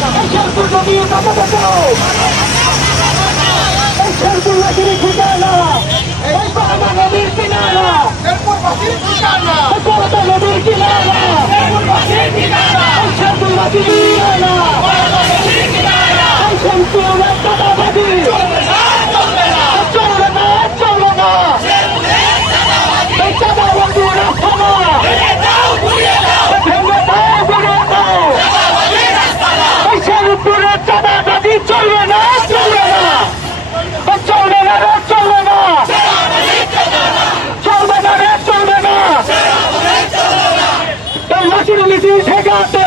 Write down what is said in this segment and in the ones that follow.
শেরপুর জমিয়ে কথা বাঁচাও, এই শেরপুর নদীর ঠিকানা, এই করোনা নদীর কিনারা, শেরপুরবাসীর ঠিকানা, এই করোনা নদীর কিনারা, শেরপুরবাসীর ঠিকানা, এই শেরপুর নদীর ঠিকানা, করোনা নদীর কিনারা, এই শেরপুরের চাঁদাবাজি চলবে না, চলবে না, চলবে না, চলবে না, শেরপুরের চাঁদাবাজি, এই চাঁদাবাজি রাস্তা না, ভেঙে দাও, ঘুরিয়ে দাও, ভেঙে দাও, ঘুরিয়ে দাও, চাঁদাবাজি রাস্তা না, এই শেরপুরের চাঁদাবাজি চলবে না, চলবে না, চলবে না রে, চলবে না, চলবে না রে, চলবে না, এই লাঠির মিছিল ঠেকাতে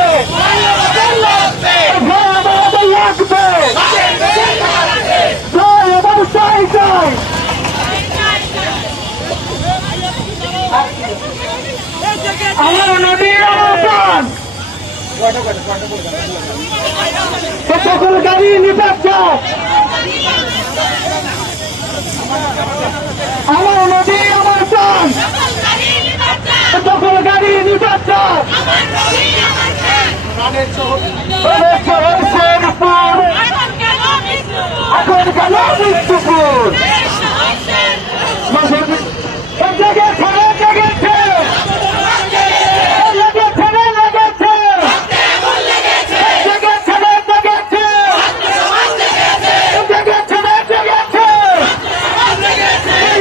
ভয় আমাদের লাগবে, ভয় এবার চাই চাই। আমার নদীর আমার প্রাণ, সকল গাড়ি নিপাত, আমার নদী আমার প্রাণ, সকল গাড়ি নিপাত, শেরপুর এখন কেন মৃত্যুপুর জেগেছে জেগেছে লেগেছে রে লেগেছে জেগেছে রে জেগেছে জেগেছে রে জেগেছে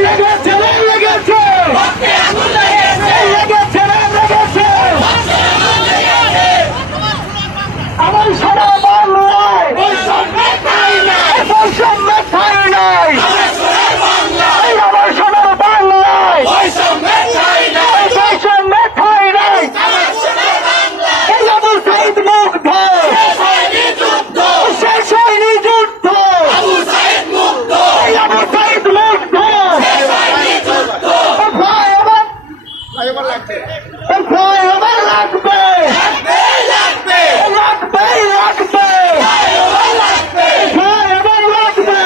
লেগেছে রে লেগেছে লেগেছে রে লেগেছে আমার সারা বাংলায় বৈষম্যে ঠাঁই নাই, বৈষম্যে ঠাঁই নাই, আমার সোনার বাংলায় বৈষম্যে ঠাঁই নাই, বৈষম্যে ঠাঁই নাই, এই আবু সাইদ মুগ্ধ, শেষ হয়নি যুদ্ধ, আবু সাইদ মুগ্ধ, এই আবু সাইদ মুগ্ধ, ভয় আমার লাগবে, ভয় আমার লাগবে, লাগবে লাগবে লাগবে, ভয় আমার লাগবে, ভয় আমার লাগবে,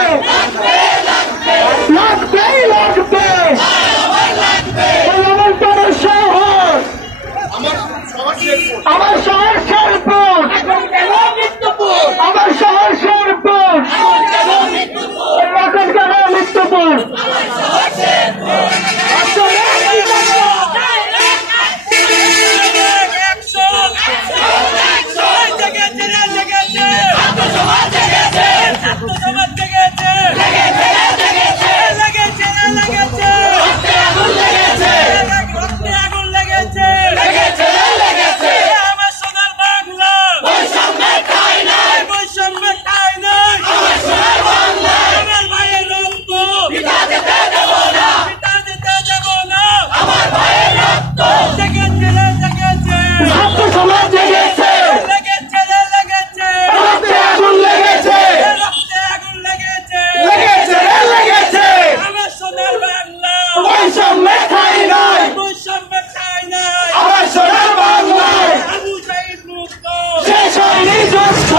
লাগবে লাগবে, আমার বড় শহর, আমার শহর শেরপুর, আমার শহর শেরপুর, এখন কেন মৃত্যুপুর, শেষ হয়নি যুদ্ধ,